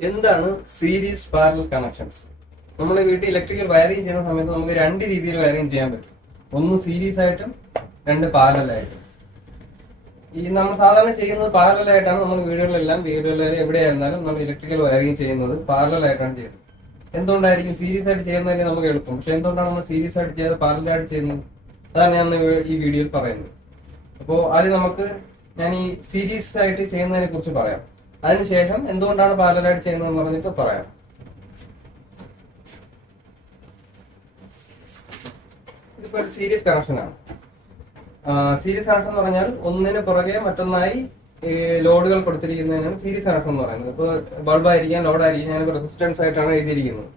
എന്താണ് series parallel connections? നമ്മുടെ വീട്ടിൽ ഇലക്ട്രിക്കൽ വയറിംഗ് ചെയ്യുന്ന സമയത്ത് നമുക്ക് രണ്ട് രീതിയിൽ വയറിംഗ് ചെയ്യാൻ പറ്റും. ഒന്ന് സീരീസ് ആയിട്ടും രണ്ട് പാരലൽ ആയിട്ടും. ഈ നമ്മൾ സാധാരണ ചെയ്യുന്നത് പാരലൽ ആയിട്ടാണ്. നമ്മൾ വീടുകളിൽ എവിടെയായിരുന്നാലും നമ്മൾ ഇലക്ട്രിക്കൽ വയറിംഗ് ചെയ്യുന്നത് പാരലൽ ആയിട്ടാണ് ചെയ്യുന്നത്. എന്തുകൊണ്ടായിരിക്കും? സീരീസ് ആയിട്ട് ചെയ്യുന്നതന്നെ നമുക്ക് എളുപ്പം. പക്ഷെ എന്തുകൊണ്ടാണ് നമ്മൾ സീരീസ് ആയിട്ട് ചെയ്യാതെ പാരലൽ ആയിട്ട് ചെയ്യുന്നത്? അതാണ് ഞാൻ ഈ വീഡിയോയിൽ പറയുന്നത്. അപ്പോൾ ആദ്യം ഞാൻ ഈ സീരീസ് ആയിട്ട് ചെയ്യുന്നതിനെ കുറിച്ച് പറയാം. അതിനുശേഷം എന്തുകൊണ്ടാണ് പാരലലായിട്ട് ചെയ്യുന്നതെന്ന് പറഞ്ഞിട്ട് പറയാം. ഇതിപ്പോ ഒരു സീരീസ് കണക്ഷൻ ആണ്. സീരീസ് കണക്ഷൻ എന്ന് പറഞ്ഞാൽ ഒന്നിന് പുറകെ മറ്റൊന്നായി ലോഡുകൾ കൊടുത്തിരിക്കുന്നതിനാണ് സീരീസ് കണക്ഷൻ എന്ന് പറയുന്നത്. ഇപ്പൊ ബൾബായിരിക്കാം, ലോഡായിരിക്കും. ഞാൻ റെസിസ്റ്റൻസ് ആയിട്ടാണ് എഴുതിയിരിക്കുന്നത്.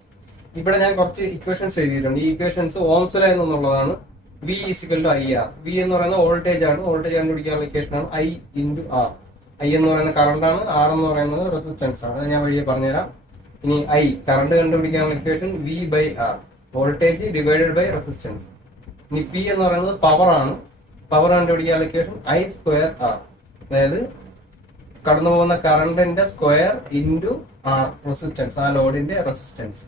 ഇവിടെ ഞാൻ കുറച്ച് ഇക്വേഷൻസ് എഴുതിയിട്ടുണ്ട്. ഈ ഇക്വേഷൻസ് ഓംസ് ലോ എന്നുള്ളതാണ്. V is equal to IR. V എന്ന് പറയുന്ന വോൾട്ടേജ് ആണ്. വോൾട്ടേജ് കണ്ടുപിടിക്കാനുള്ള ഇക്വേഷൻ ആണ് I ഇൻറ്റു R. I എന്ന് പറയുന്ന കറണ്ട് ആണ്, R എന്ന് പറയുന്നത് റെസിസ്റ്റൻസ് ആണ്. അത് ഞാൻ വഴിയെ പറഞ്ഞുതരാം. ഇനി I കറണ്ട് കണ്ടുപിടിക്കാനുള്ള equation V/R, voltage divided by resistance. ഇനി P എന്ന് പറയുന്നത് പവർ ആണ്. പവർ കണ്ടുപിടിക്കാനുള്ള ഇക്വേഷൻ I²R, അതായത് കടന്നു പോകുന്ന കറണ്ടിന്റെ സ്ക്വയർ ഇൻറ്റു R, റെസിസ്റ്റൻസ്, ആ ലോഡിന്റെ റെസിസ്റ്റൻസ്.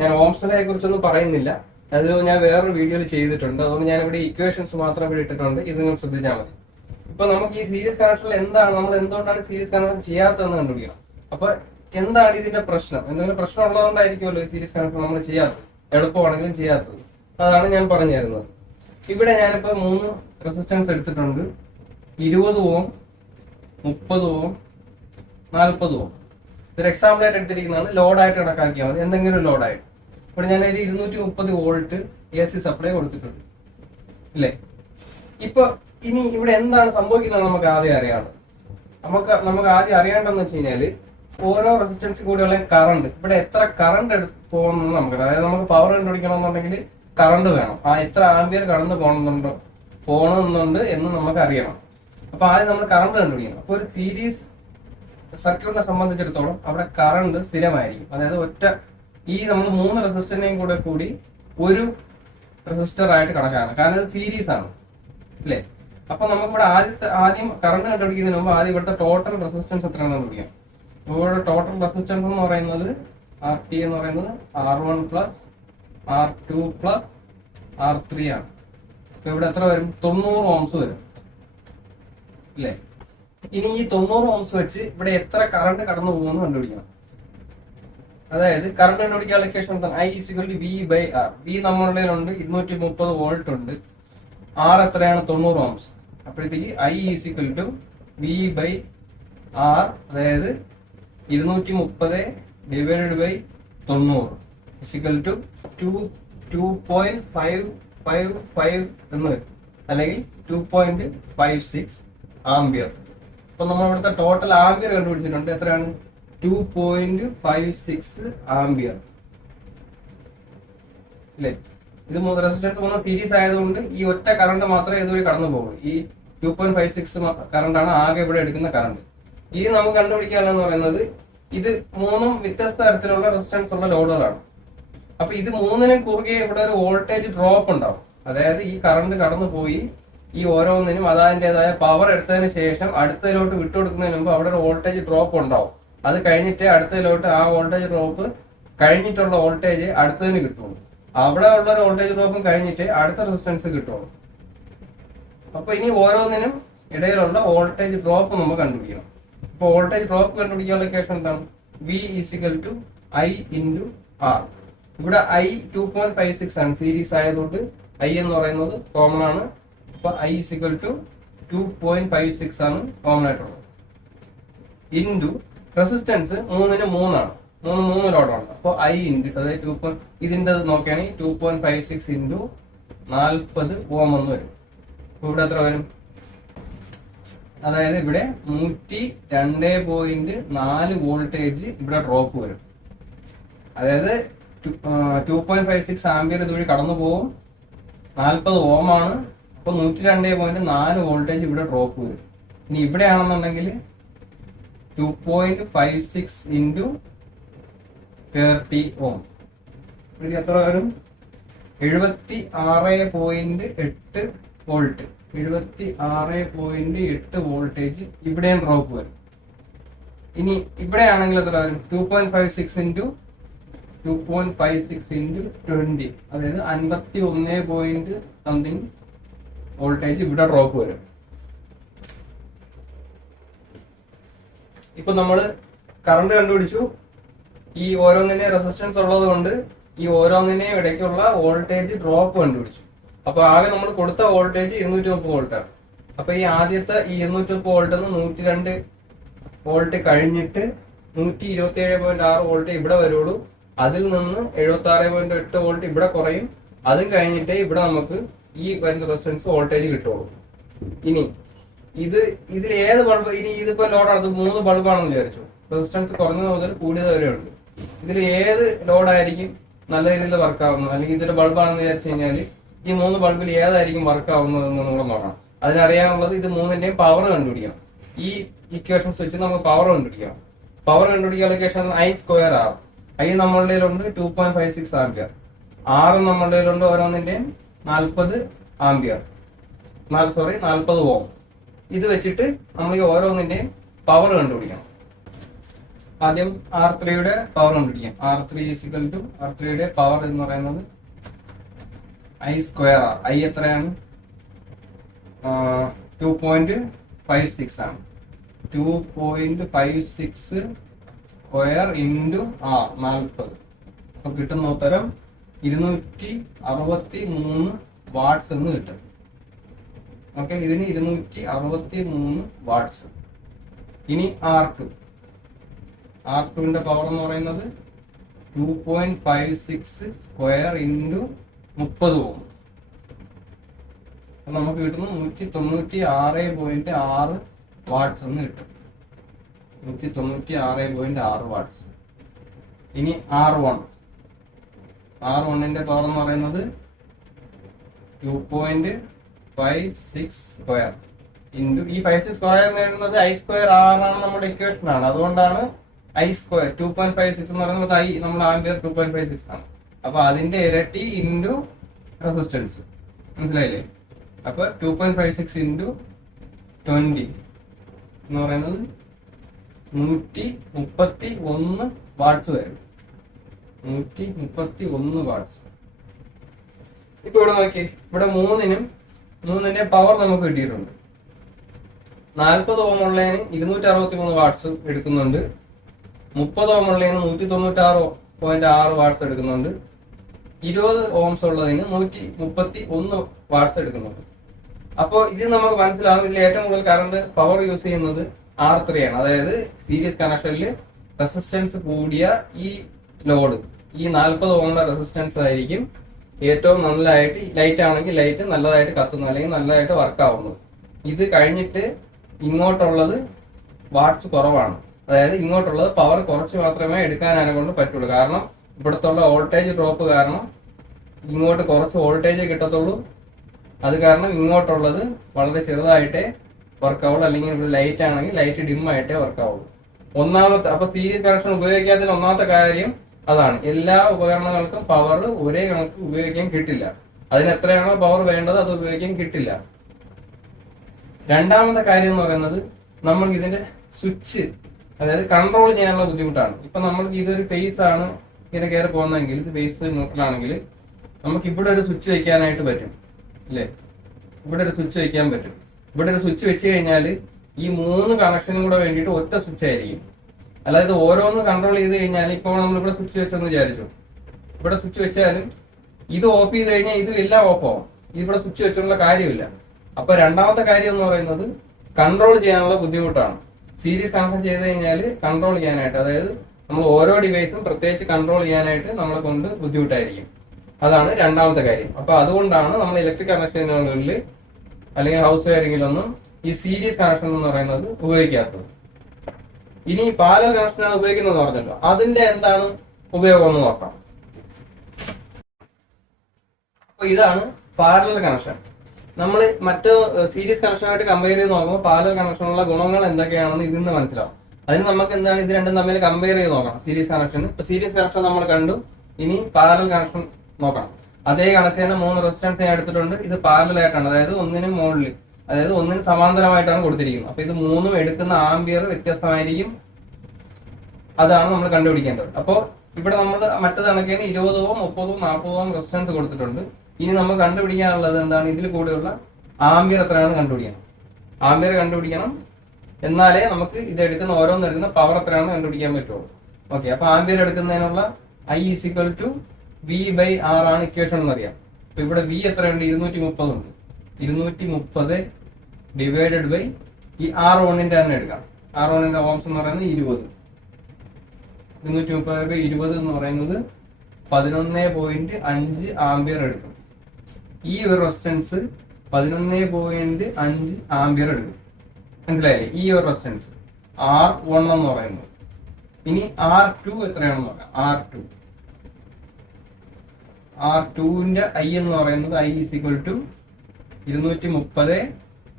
ഞാൻ ഓംസ് ലോയെ കുറിച്ചൊന്നും പറയുന്നില്ല, അത് ഞാൻ വേറൊരു വീഡിയോയിൽ ചെയ്തിട്ടുണ്ട്. അതുകൊണ്ട് ഞാൻ ഇവിടെ ഇക്വേഷൻസ് മാത്രം ഇവിടെ ഇട്ടിട്ടുണ്ട്. ഇത് നിങ്ങൾ ശ്രദ്ധിച്ചാൽ മതി. ഇപ്പൊ നമുക്ക് ഈ സീരീസ് കണക്ഷനിൽ നമ്മൾ എന്തുകൊണ്ടാണ് സീരീസ് കണക്ഷൻ ചെയ്യാത്തതെന്ന് കണ്ടുപിടിക്കണം. അപ്പൊ എന്താണ് ഇതിന്റെ പ്രശ്നം? എന്തെങ്കിലും പ്രശ്നം ഉള്ളതുകൊണ്ടായിരിക്കുമല്ലോ ഈ സീരീസ് കണക്ഷൻ നമ്മൾ ചെയ്യാത്തത്, എളുപ്പമാണെങ്കിലും ചെയ്യാത്തത്. അതാണ് ഞാൻ പറഞ്ഞു തരുന്നത്. ഇവിടെ ഞാനിപ്പോ 3 റെസിസ്റ്റൻസ് എടുത്തിട്ടുണ്ട്. 20 ഓം, 30 ഓം, 40 ഓം. ഒരു എക്സാമ്പിൾ ആയിട്ട് എടുത്തിരിക്കുന്നതാണ്. ലോഡായിട്ട് കണക്കാക്കിയാൽ മതി, എന്തെങ്കിലും ലോഡായിട്ട്. ഇവിടെ ഞാൻ ഒരു 230 വോൾട്ട് AC സപ്ലൈ കൊടുത്തിട്ടുണ്ട്, ഇല്ലേ? ഇപ്പൊ ഇനി ഇവിടെ എന്താണ് സംഭവിക്കുന്നത് നമുക്ക് ആദ്യം അറിയാം. നമുക്ക് ആദ്യം അറിയേണ്ടതെന്ന് വെച്ച് കഴിഞ്ഞാല് ഓരോ റെസിസ്റ്റൻസ് കൂടിയുള്ള കറണ്ട്, ഇവിടെ എത്ര കറണ്ട് പോകുന്നു നമുക്ക്. അതായത് നമുക്ക് പവർ കണ്ടുപിടിക്കണമെന്നുണ്ടെങ്കിൽ കറണ്ട് വേണം. ആ എത്ര ആംപിയർ കടന്ന് പോകണമെന്നുണ്ട് എന്ന് നമുക്ക് അറിയണം. അപ്പൊ ആദ്യം നമ്മൾ കറണ്ട് കണ്ടുപിടിക്കണം. അപ്പൊ ഒരു സീരീസ് സർക്യൂട്ടിനെ സംബന്ധിച്ചിടത്തോളം അവിടെ കറണ്ട് സ്ഥിരമായിരിക്കും. അതായത് നമ്മൾ 3 റെസിസ്റ്ററിനെയും കൂടി ഒരു റെസിസ്റ്റർ ആയിട്ട് കണക്കാണ്. കാരണം ഇത് സീരീസ് ആണ്, അല്ലേ? അപ്പൊ നമുക്കിവിടെ ആദ്യം കറണ്ട് കണ്ടുപിടിക്കുന്നതിന് മുമ്പ് ആദ്യം ഇവിടുത്തെ ടോട്ടൽ റെസിസ്റ്റൻസ് എത്രയാണെന്ന് കണ്ടുപിടിക്കാം. ഇവിടെ ടോട്ടൽ റെസിസ്റ്റൻസ് എന്ന് പറയുന്നത് RT എന്ന് പറയുന്നത് R1 plus R2 plus R3 ആണ്. അപ്പൊ ഇവിടെ എത്ര വരും? 90 ഓംസ് വരും, അല്ലേ? ഇനി ഈ 90 ഓംസ് വെച്ച് ഇവിടെ എത്ര കറണ്ട് കടന്നു പോകുമെന്ന് കണ്ടുപിടിക്കണം. അതായത് കറണ്ട് കണ്ടുപിടിക്കാനുള്ള ഇക്വേഷൻ എന്താണ്? I is equal to V/R. V നമ്മളുടെ ഉണ്ട്, 230 വോൾട്ട് ഉണ്ട്. R എത്രയാണ്? 90 ഓംസ്. അപ്പോഴത്തേക്ക് I ഈസിക്കൽ ടു V/R, അതായത് 230 ഡിവൈഡഡ് ബൈ 90 ഈസിക്കൽ ടു 2.555 എന്ന് വരും, അല്ലെങ്കിൽ 2.56 ആംപിയർ. അപ്പൊ നമ്മൾ ഇവിടുത്തെ ടോട്ടൽ ആംപിയർ കണ്ടുപിടിച്ചിട്ടുണ്ട്. എത്രയാണ്? 2.56 ആംപിയർ, അല്ലേ? ഇത് റെസിസ്റ്റൻസ് 3 സീരീസ് ആയതുകൊണ്ട് ഈ ഒറ്റ കറണ്ട് മാത്രമേ ഇതുവരെ കടന്നു പോകുള്ളൂ. ഈ 2.56 കറണ്ടാണ് ആകെ ഇവിടെ എടുക്കുന്ന കറണ്ട്. ഇനി നമുക്ക് കണ്ടുപിടിക്കാനെന്ന് പറയുന്നത് ഇത് 3 വ്യത്യസ്ത തരത്തിലുള്ള റെസിസ്റ്റൻസ് ഉള്ള ലോഡുകളാണ്. അപ്പൊ ഇത് 3നും കുറുകെ ഇവിടെ ഒരു വോൾട്ടേജ് ഡ്രോപ്പ് ഉണ്ടാവും. അതായത് ഈ കറണ്ട് കടന്നു പോയി ഈ ഓരോന്നിനും അതിൻ്റെതായ പവർ എടുത്തതിന് ശേഷം അടുത്തതിലോട്ട് വിട്ടുകൊടുക്കുന്നതിന് മുമ്പ് അവിടെ ഒരു വോൾട്ടേജ് ഡ്രോപ്പ് ഉണ്ടാവും. അത് കഴിഞ്ഞിട്ട് അടുത്തതിലോട്ട് ആ വോൾട്ടേജ് ഡ്രോപ്പ് കഴിഞ്ഞിട്ടുള്ള വോൾട്ടേജ് അടുത്തതിന് കിട്ടുള്ളൂ. അവിടെ ഉള്ള ഒരു വോൾട്ടേജ് ഡ്രോപ്പും കഴിഞ്ഞിട്ട് അടുത്ത റെസിസ്റ്റൻസ് കിട്ടുള്ളൂ. അപ്പൊ ഇനി ഓരോന്നിനും ഇടയിലുള്ള വോൾട്ടേജ് ഡ്രോപ്പ് നമുക്ക് കണ്ടുപിടിക്കണം. അപ്പൊ വോൾട്ടേജ് ഡ്രോപ്പ് കണ്ടുപിടിക്കാനുള്ള ഇക്വേഷൻ എന്താണ്? V is equal to I into R. ഇവിടെ I 2.56 ആണ്, സീരീസ് ആയതുകൊണ്ട് I എന്ന് പറയുന്നത് കോമൺ ആണ്. അപ്പൊ I ഈസിക്കൽ ടു 2.56 ആണ് കോമൺ ആയിട്ടുള്ളത്. ഇൻറ്റു റെസിസ്റ്റൻസ് 3ന് 3 ആണ്, 3 ലോഡാണ്. അപ്പൊ I ഇൻറ്റു, അതായത് ഇതിന്റെ നോക്കുകയാണെങ്കിൽ 2.56 ഇൻറ്റു 40 ഓം എന്ന് വരും. അപ്പൊ ഇവിടെ എത്ര വരും? അതായത് ഇവിടെ 102.4 വോൾട്ടേജ് ഇവിടെ ഡ്രോപ്പ് വരും. അതായത് 2.56 ആംപിയർ ഇതുവഴി കടന്നു പോകും, 40 ഓം ആണ്. അപ്പൊ 102.4 വോൾട്ടേജ് ഇവിടെ ഡ്രോപ്പ് വരും. ഇനി ഇവിടെയാണെന്നുണ്ടെങ്കിൽ 2.56 ഇൻറ്റു 30 ഓം, എത്ര വരും? 76.8 വോൾട്ട്. 76.8 വോൾട്ടേജ് ഇവിടെയും ഡ്രോപ്പ് വരും. ഇനി ഇവിടെ ആണെങ്കിൽ എത്ര വരും? 2.56 ഇൻറ്റു 2.56 ഇൻറ്റു 20, അതായത് 51 പോയിന്റ് സംതിങ് വോൾട്ടേജ് ഇവിടെ ഡ്രോപ്പ് വരും. ഇപ്പൊ നമ്മള് കറണ്ട് കണ്ടുപിടിച്ചു. ഈ ഓരോന്നിന്റെ റെസിസ്റ്റൻസ് ഉള്ളത് കൊണ്ട് ഈ ഓരോന്നിന്റെയും ഇടയ്ക്കുള്ള വോൾട്ടേജ് ഡ്രോപ്പ് കണ്ടുപിടിച്ചു. അപ്പൊ ആകെ നമ്മൾ കൊടുത്ത വോൾട്ടേജ് 230 വോൾട്ടാണ്. അപ്പൊ ഈ ആദ്യത്തെ ഈ 230 വോൾട്ടിൽ നിന്ന് 102 വോൾട്ട് കഴിഞ്ഞിട്ട് 127.6 വോൾട്ട് ഇവിടെ വരുള്ളൂ. അതിൽ നിന്ന് 76.8 വോൾട്ട് ഇവിടെ കുറയും. അതും കഴിഞ്ഞിട്ടേ ഇവിടെ നമുക്ക് ഈ വരുന്ന റെസിസ്റ്റൻസ് വോൾട്ടേജ് കിട്ടുള്ളൂ. ഇനി ഇതിൽ ഏത് ബൾബ്, ഇനി ഇതിപ്പോ ലോഡാണ്, 3 ബൾബാണെന്ന് വിചാരിച്ചു. റെസിസ്റ്റൻസ് കുറഞ്ഞത് മുതൽ കൂടിയത് വരെ ഉണ്ട്. ഇതിൽ ഏത് ലോഡായിരിക്കും നല്ല രീതിയിൽ വർക്ക് ആവുന്നത്, അല്ലെങ്കിൽ ഇതൊരു ബൾബാണെന്ന് വിചാരിച്ചു കഴിഞ്ഞാൽ ഈ 3 ബൾബിൽ ഏതായിരിക്കും വർക്ക് ആവുന്നത് എന്ന് നമ്മൾ നോക്കണം. അതിനറിയാനുള്ളത് ഇത് 3ന്റെയും പവർ കണ്ടുപിടിക്കാം. ഈ ഇക്വേഷൻസ് വെച്ച് നമുക്ക് പവർ കണ്ടുപിടിക്കാം. പവർ കണ്ടുപിടിക്കാൻ ഇക്വേഷൻ I² R. I നമ്മളുടെ ഉണ്ട് 2.56 ആംപിയർ. R നമ്മളുടെ ഉണ്ട് ഓരോന്നിന്റെയും 40 ആംപിയർ, 40 ഓം. ഇത് വെച്ചിട്ട് നമ്മൾ ഈ ഓരോന്നിന്റെയും പവർ കണ്ടുപിടിക്കണം. ആദ്യം R3യുടെ പവർ കണ്ടുപിടിക്കാം. R3യുടെ പവർ എന്ന് പറയുന്നത് I² R. I എത്രയാണ്? 2.56 ആണ്. 2.56 സ്ക്വയർ ഇൻറ്റു R 40. അപ്പൊ കിട്ടുന്ന ഉത്തരം 263 വാട്ട്സ് എന്ന് കിട്ടും. ഓക്കെ, ഇതിന് 263 വാട്ട്സ്. ഇനി R2ന്റെ പവർ എന്ന് പറയുന്നത് 2.56 സ്ക്വയർ ഇൻറ്റു 30 ഓം. നമുക്ക് കിട്ടുന്നു 196.6 വാട്ട്സ് എന്ന് കിട്ടും. 196.6 വാട്ട്സ്. ഇനി R1ന്റെ പവർ എന്ന് പറയുന്നത് 2.56 സ്ക്വയർ ഇൻറ്റു ഈ 56 സ്ക്വയർ നേടുന്നത് I² R ആണ്, നമ്മുടെ ഇക്വേഷൻ ആണ്. അതുകൊണ്ടാണ് I². 2.56 എന്ന് പറയുന്നത് നമ്മുടെ ആംപിയർ 2.56 ആണ്. അപ്പൊ അതിന്റെ ഇരട്ടി ഇൻറ്റു റെസിസ്റ്റൻസ്. മനസ്സിലായില്ലേ? അപ്പൊ 2.56 ഇൻറ്റു 20 എന്ന് പറയുന്നത് 131 വാട്ട്സ് വരും. 131 വാട്ട്സ്. ഇപ്പൊ ഇവിടെ നോക്കി, ഇവിടെ മൂന്നിന്റെ പവർ നമുക്ക് കിട്ടിയിട്ടുണ്ട്. 40 ഓം ഉള്ളതിന് 263 വാട്ട്സ് എടുക്കുന്നുണ്ട്. 30 ഓം ഉള്ളതിന് 196.6 വാട്ട്സ് എടുക്കുന്നുണ്ട്. 20 ഓംസ് ഉള്ളതിന് 131 വാട്ട്സ് എടുക്കുന്നുണ്ട്. അപ്പോൾ ഇത് നമുക്ക് മനസ്സിലാവും, ഇതിൽ ഏറ്റവും കൂടുതൽ കറണ്ട് പവർ യൂസ് ചെയ്യുന്നത് R3 ആണ്. അതായത് സീരീസ് കണക്ഷനിൽ റെസിസ്റ്റൻസ് കൂടിയ ഈ ലോഡ്, ഈ 40 ഓമിന്റെ റെസിസ്റ്റൻസ് ആയിരിക്കും ഏറ്റവും നല്ലതായിട്ട്, ലൈറ്റ് ആണെങ്കിൽ ലൈറ്റ് നല്ലതായിട്ട് കത്തുന്നത്, അല്ലെങ്കിൽ നല്ലതായിട്ട് വർക്ക് ആവുന്നത്. ഇത് കഴിഞ്ഞിട്ട് ഇങ്ങോട്ടുള്ളത് വാട്ട്സ് കുറവാണ്. അതായത് ഇങ്ങോട്ടുള്ളത് പവർ കുറച്ച് മാത്രമേ എടുക്കാൻ കൊണ്ട് പറ്റുള്ളൂ. കാരണം ഇവിടത്തുള്ള വോൾട്ടേജ് ഡ്രോപ്പ് കാരണം ഇങ്ങോട്ട് കുറച്ച് വോൾട്ടേജ് കിട്ടത്തുള്ളൂ. അത് കാരണം ഇങ്ങോട്ടുള്ളത് വളരെ ചെറുതായിട്ടേ വർക്ക് ആവുള്ളൂ. അല്ലെങ്കിൽ ഇവിടെ ലൈറ്റ് ആണെങ്കിൽ ലൈറ്റ് ഡിം ആയിട്ടേ വർക്ക് ആവുള്ളൂ. അപ്പൊ സീരീസ് കണക്ഷൻ ഉപയോഗിക്കാത്തതിന് ഒന്നാമത്തെ കാര്യം അതാണ്. എല്ലാ ഉപകരണങ്ങൾക്കും പവർ ഒരേ കണക്ക് ഉപയോഗിക്കാൻ കിട്ടില്ല. അതിന് എത്രയാണോ പവർ വേണ്ടത് അത് ഉപയോഗിക്കാൻ കിട്ടില്ല. രണ്ടാമത്തെ കാര്യം എന്ന് പറയുന്നത് നമ്മൾ ഇതിന്റെ സ്വിച്ച്, അതായത് കൺട്രോൾ ചെയ്യാനുള്ള ബുദ്ധിമുട്ടാണ്. ഇപ്പൊ നമ്മൾക്ക് ഇതൊരു ഫേസ് ആണ് ഇങ്ങനെ കയറി പോകുന്നതെങ്കിൽ, ഇത് ഫേസ് ന്യൂട്രലാണെങ്കിൽ നമുക്ക് ഇവിടെ ഒരു സ്വിച്ച് വെക്കാനായിട്ട് പറ്റും, അല്ലേ? ഇവിടെ ഒരു സ്വിച്ച് വെക്കാൻ പറ്റും. ഇവിടെ ഒരു സ്വിച്ച് വെച്ച് കഴിഞ്ഞാൽ ഈ 3 കണക്ഷനും കൂടെ വേണ്ടിയിട്ട് ഒറ്റ സ്വിച്ച് ആയിരിക്കും. അതായത് ഓരോന്ന് കൺട്രോൾ ചെയ്ത് കഴിഞ്ഞാൽ, ഇപ്പോൾ നമ്മൾ ഇവിടെ സ്വിച്ച് വെച്ചെന്ന് വിചാരിച്ചു, ഇവിടെ സ്വിച്ച് വെച്ചാലും ഇത് ഓഫ് ചെയ്ത് കഴിഞ്ഞാൽ ഇത് എല്ലാം ഓഫ് ആവും. ഇവിടെ സ്വിച്ച് വെച്ചുള്ള കാര്യമില്ല. അപ്പൊ രണ്ടാമത്തെ കാര്യം എന്ന് പറയുന്നത് കൺട്രോൾ ചെയ്യാനുള്ള ബുദ്ധിമുട്ടാണ്. സീരീസ് കണക്ഷൻ ചെയ്ത് കഴിഞ്ഞാൽ കൺട്രോൾ ചെയ്യാനായിട്ട്, അതായത് നമ്മൾ ഓരോ ഡിവൈസും പ്രത്യേകിച്ച് കൺട്രോൾ ചെയ്യാനായിട്ട് നമ്മളെ കൊണ്ട് ബുദ്ധിമുട്ടായിരിക്കും. അതാണ് രണ്ടാമത്തെ കാര്യം. അപ്പൊ അതുകൊണ്ടാണ് നമ്മൾ ഇലക്ട്രിക് കണക്ഷനുകളിൽ അല്ലെങ്കിൽ ഹൗസ് വയറിങ്ങിലൊന്നും ഈ സീരീസ് കണക്ഷൻ എന്ന് പറയുന്നത് ഉപയോഗിക്കാത്തത്. ഇനി പാരലൽ കണക്ഷനാണ് ഉപയോഗിക്കുന്നത് പറഞ്ഞല്ലോ, അതിന്റെ എന്താണ് ഉപയോഗം എന്ന് നോക്കാം. അപ്പൊ ഇതാണ് പാരലൽ കണക്ഷൻ. നമ്മൾ മറ്റ് സീരീസ് കണക്ഷനായിട്ട് കമ്പയർ ചെയ്ത് നോക്കുമ്പോൾ പാരലൽ കണക്ഷനുള്ള ഗുണങ്ങൾ എന്തൊക്കെയാണെന്ന് ഇതിൽ നിന്ന് മനസ്സിലാവും. അതിന് നമുക്ക് എന്താണ് ഇത് രണ്ടും തമ്മിൽ കമ്പയർ ചെയ്ത് നോക്കണം. സീരീസ് കണക്ഷൻ, ഇപ്പൊ സീരീസ് കണക്ഷൻ നമ്മൾ കണ്ടു, ഇനി പാരലൽ കണക്ഷൻ നോക്കണം. അതേ കണക്ക് തന്നെ 3 റെസിസ്റ്റൻസ് ഞാൻ എടുത്തിട്ടുണ്ട്. ഇത് പാരലൽ ആയിട്ടാണ്, അതായത് ഒന്നിനും മുകളിൽ, അതായത് ഒന്നിന് സമാന്തരമായിട്ടാണ് കൊടുത്തിരിക്കുന്നത്. അപ്പൊ ഇത് 3ഉം എടുക്കുന്ന ആംബിയർ വ്യത്യസ്തമായിരിക്കും. അതാണ് നമ്മൾ കണ്ടുപിടിക്കേണ്ടത്. അപ്പോൾ ഇവിടെ നമ്മൾ മറ്റത് കണക്കിന് 20 Ω 30 Ω 40 Ω റെസിസ്റ്റൻസ് കൊടുത്തിട്ടുണ്ട്. ഇനി നമ്മൾ കണ്ടുപിടിക്കാനുള്ളത് എന്താണ്? ഇതിൽ കൂടെയുള്ള ആംബിയർ എത്രയാണെന്ന് കണ്ടുപിടിക്കണം. ആംബിയർ കണ്ടുപിടിക്കണം, എന്നാലേ നമുക്ക് ഇത് എടുക്കുന്ന ഓരോന്ന് എടുക്കുന്ന പവർ എത്രയാണെന്ന് കണ്ടുപിടിക്കാൻ പറ്റുള്ളൂ. ഓക്കെ, അപ്പൊ ആംബിയർ എടുക്കുന്നതിനുള്ള I = V/R ആണ് ഇക്വേഷൻ എന്നറിയാം. അപ്പൊ ഇവിടെ V എത്രയുണ്ട്? 230 ഉണ്ട്. 230 ഡിവൈഡഡ് ബൈ ഈ R1ന്റെ തന്നെ എടുക്കാം. R1ന്റെ ഓംസ് എന്ന് പറയുന്നത് 20. 230/20 എന്ന് പറയുന്നത് 11.5 ആംബിയർ എടുക്കും. ഈ ഒരു റെസിസ്റ്റൻസ് 11.5 ആംബിയർ എടുക്കും. മനസ്സിലായില്ലേ? ഈ ഒരു റെസിസ്റ്റൻസ് R1 എന്ന് പറയുന്നത്. ഇനി R2 എത്രയാണെന്ന് നോക്കാം. R2ന്റെ I എന്ന് പറയുന്നത് I = 230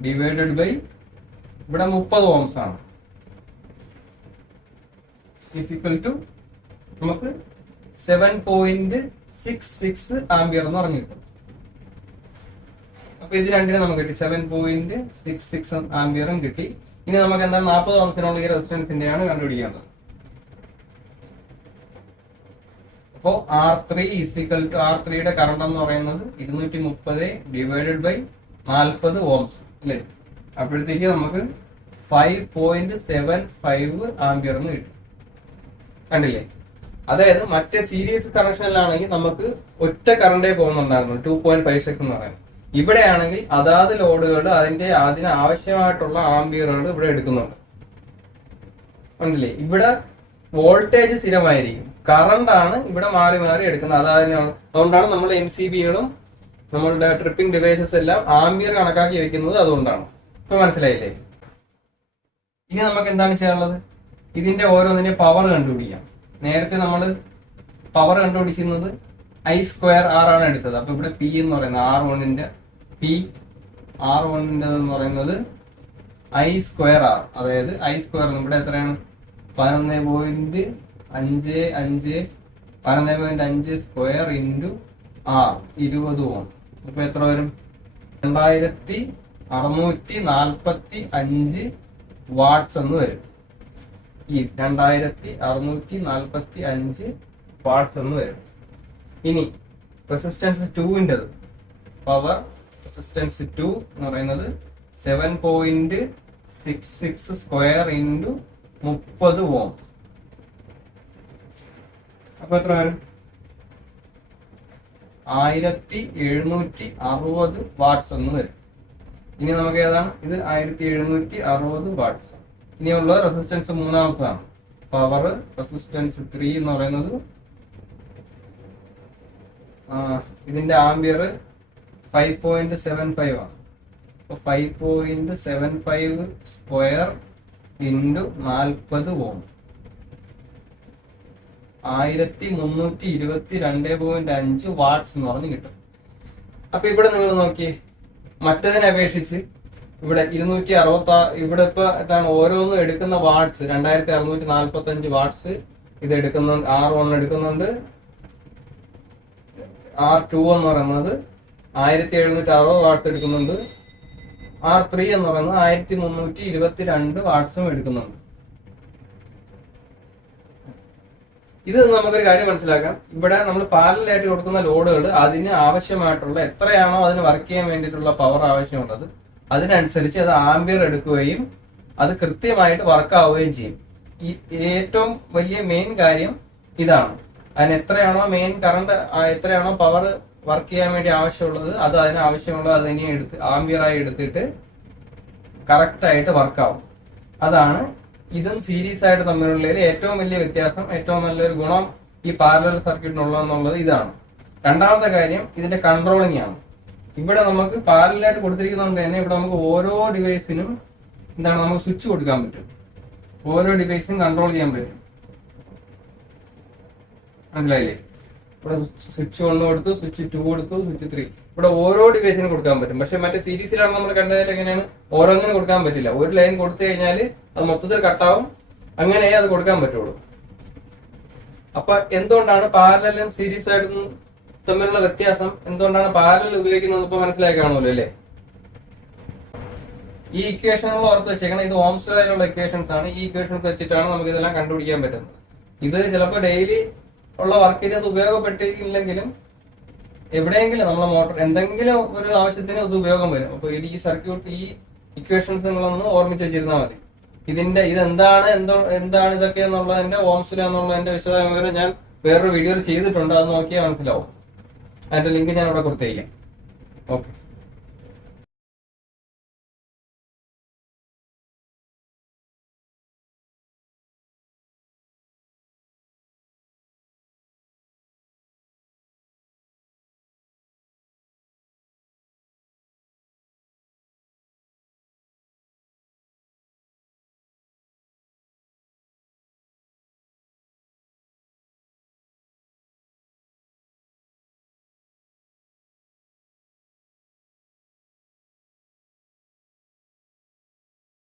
ഡിവൈഡഡ് ബൈ ഇവിടെ 30 ഓംസ് ആണ്. = നമുക്ക് 7.66 ആംബിയർ എന്ന് പറഞ്ഞു കിട്ടും. അപ്പൊ ഇത് രണ്ടിനും നമുക്ക് കിട്ടി 7.66 ആംബിയറും കിട്ടി. ഇനി നമുക്ക് എന്താണ് 40 ഓംസിനുള്ള ഈ റെസിസ്റ്റൻസിന്റെയാണ് കണ്ടുപിടിക്കേണ്ടത്. അപ്പോ R3 കറണ്ട് എന്ന് പറയുന്നത് 230 ഡിവൈഡഡ് ബൈ 40 ഓംസ് അല്ലേ? അപ്പോഴത്തേക്ക് നമുക്ക് 5.75 ആംബിയർ എന്ന് കിട്ടും. കണ്ടില്ലേ? അതായത് മറ്റേ സീരീസ് കണക്ഷനിലാണെങ്കിൽ നമുക്ക് ഒറ്റ കറണ്ടേ പോകുന്നുണ്ടായിരുന്നു 2.56 എന്ന് പറയുന്നത്. ഇവിടെ ആണെങ്കിൽ അതാത് ലോഡുകൾ അതിന് ആവശ്യമായിട്ടുള്ള ആംബിയറുകൾ ഇവിടെ എടുക്കുന്നുണ്ട്. കണ്ടില്ലേ? ഇവിടെ വോൾട്ടേജ് സ്ഥിരമായിരിക്കും, കറണ്ട് ആണ് ഇവിടെ മാറി മാറി എടുക്കുന്നത്. അതുകൊണ്ടാണ് നമ്മൾ MCBകളും നമ്മളുടെ ട്രിപ്പിംഗ് ഡിവൈസസ് എല്ലാം ആംബിയർ കണക്കാക്കി വെക്കുന്നത്. അതുകൊണ്ടാണ്. ഇപ്പൊ മനസ്സിലായില്ലേ? ഇനി നമുക്ക് എന്താണ് ചെയ്യാനുള്ളത്? ഇതിന്റെ ഓരോന്നിന്റെ പവർ കണ്ടുപിടിക്കാം. നേരത്തെ നമ്മൾ പവർ കണ്ടുപിടിക്കുന്നത് I² R ആണ് എടുത്തത്. അപ്പൊ ഇവിടെ P എന്ന് പറയുന്നത് R1ന്റെ എന്ന് പറയുന്നത് I² R. അതായത് I² ഇവിടെ എത്രയാണ്? 11.5 സ്ക്വയർ ഇൻറ്റു R 20 Ω. അപ്പൊ എത്ര വരും? 2645 വാട്ട്സ് എന്ന് വരും. ഈ 2645 വാട്ട്സ് എന്ന് വരും. ഇനി റെസിസ്റ്റൻസ് 2ന്റെ പവർ റെസിസ്റ്റൻസ് 2 എന്ന് പറയുന്നത് 7.66 സ്ക്വയർ ഇൻറ്റു 30 Ω. അപ്പൊ എത്ര വരും? 1760 വാട്ട്സ് എന്ന് വരും. ഇനി നമുക്ക് ഏതാണ്? ഇത് 1760 വാട്ട്സ്. ഇനിയുള്ള റെസിസ്റ്റൻസ് മൂന്നാമത്തതാണ്. പവർ റെസിസ്റ്റൻസ് 3 എന്ന് പറയുന്നത് ഇതിന്റെ ആംബിയർ 5.75 ആണ്. 5.75 സ്ക്വയർ ഇൻറ്റു 40 Ω 1322.5 വാട്ട്സ് എന്ന് പറഞ്ഞ് കിട്ടും. അപ്പൊ ഇവിടെ നിങ്ങൾ നോക്കിയേ, മറ്റതിനെ അപേക്ഷിച്ച് ഇവിടെ 266 ഇവിടെ ഇപ്പൊ എന്താണ് ഓരോന്നും എടുക്കുന്ന വാട്ട്സ് 2645 വാട്ട്സ് ഇത് എടുക്കുന്നുണ്ട്. R1 എടുക്കുന്നുണ്ട്. R2 എന്ന് പറയുന്നത് 1760 വാട്ട്സ് എടുക്കുന്നുണ്ട്. R3 എന്ന് പറയുന്നത് 1322 വാട്ട്സും എടുക്കുന്നുണ്ട്. ഇത് നമുക്കൊരു കാര്യം മനസ്സിലാക്കാം. ഇവിടെ നമ്മൾ പാരലലായിട്ട് കൊടുക്കുന്ന ലോഡുകൾ അതിന് ആവശ്യമായിട്ടുള്ള എത്രയാണോ അതിന് വർക്ക് ചെയ്യാൻ വേണ്ടിയിട്ടുള്ള പവർ ആവശ്യമുള്ളത് അതിനനുസരിച്ച് അത് ആംബിയർ എടുക്കുകയും അത് കൃത്യമായിട്ട് വർക്ക് ആവുകയും ചെയ്യും. ഈ ഏറ്റവും വലിയ മെയിൻ കാര്യം ഇതാണ്. അതിന് എത്രയാണോ മെയിൻ കറണ്ട് എത്രയാണോ പവർ വർക്ക് ചെയ്യാൻ വേണ്ടി ആവശ്യമുള്ളത് അത് അതിന് ആവശ്യമുള്ളത് അതിനെ ആംബിയറായി എടുത്തിട്ട് കറക്റ്റ് ആയിട്ട് വർക്ക് ആവും. അതാണ് ഇതും സീരീസ് ആയിട്ട് തമ്മിലുള്ള ഏറ്റവും വലിയ വ്യത്യാസം. ഏറ്റവും നല്ലൊരു ഗുണം ഈ പാരലൽ സർക്യൂട്ടിനുള്ളതെന്നുള്ളത് ഇതാണ്. രണ്ടാമത്തെ കാര്യം ഇതിന്റെ കൺട്രോളിംഗ് ആണ്. ഇവിടെ നമുക്ക് പാരലായിട്ട് കൊടുത്തിരിക്കുന്നതുകൊണ്ട് തന്നെ ഇവിടെ നമുക്ക് ഓരോ ഡിവൈസിനും എന്താണ് നമുക്ക് സ്വിച്ച് കൊടുക്കാൻ പറ്റും. ഓരോ ഡിവൈസിനും കൺട്രോൾ ചെയ്യാൻ പറ്റും. മനസ്സിലായില്ലേ? ഇവിടെ സ്വിച്ച് 1 കൊടുത്തു, സ്വിച്ച് 2 കൊടുത്തു, സ്വിച്ച് 3 ഇവിടെ ഓരോ ഡിവൈസിനും കൊടുക്കാൻ പറ്റും. പക്ഷെ മറ്റേ സീരീസിലാണ് നമ്മൾ കണ്ടതിൽ എങ്ങനെയാണ് ഓരോന്നിനും കൊടുക്കാൻ പറ്റില്ല. ഒരു ലൈൻ കൊടുത്തു കഴിഞ്ഞാൽ അത് മൊത്തത്തിൽ കട്ടാവും. അങ്ങനെ അത് കൊടുക്കാൻ പറ്റുള്ളൂ. അപ്പൊ എന്തുകൊണ്ടാണ് പാരലലും സീരീസ് ആയിട്ടും തമ്മിലുള്ള വ്യത്യാസം, എന്തുകൊണ്ടാണ് പാരലൽ ഉപയോഗിക്കുന്നത് ഇപ്പൊ മനസ്സിലായി കാണുമല്ലോ അല്ലേ? ഈ ഇക്വേഷനുകൾ ഓർത്ത് വെച്ചേക്കണം. ഇത് ഓംസ് ലോയിലുള്ള ഇക്വേഷൻസ് ആണ്. ഈ ഇക്വേഷൻസ് വെച്ചിട്ടാണ് നമുക്ക് ഇതെല്ലാം കണ്ടുപിടിക്കാൻ പറ്റുന്നത്. ഇത് ചിലപ്പോൾ ഡെയിലി ഉള്ള വർക്കിന് അത് ഉപയോഗപ്പെട്ടില്ലെങ്കിലും എവിടെയെങ്കിലും നമ്മളെ മോട്ടോർ എന്തെങ്കിലും ഒരു ആവശ്യത്തിന് അത് ഉപയോഗം വരും. അപ്പൊ ഈ സർക്യൂട്ട് ഈ ഇക്വേഷൻസ് നിങ്ങളൊന്ന് ഓർമ്മിച്ച് വെച്ചിരുന്നാൽ മതി. ഇതെന്താണ് എന്താണ് ഇതൊക്കെ എന്നുള്ളതിന്റെ ഓംസില എന്നുള്ളതിന്റെ വിശദമായ വിവരം ഞാൻ വേറൊരു വീഡിയോയിൽ ചെയ്തിട്ടുണ്ട്. അത് നോക്കിയാൽ മനസ്സിലാവും. അതിന്റെ ലിങ്ക് ഞാൻ ഇവിടെ കൊടുത്തേക്കാം. ഓക്കെ.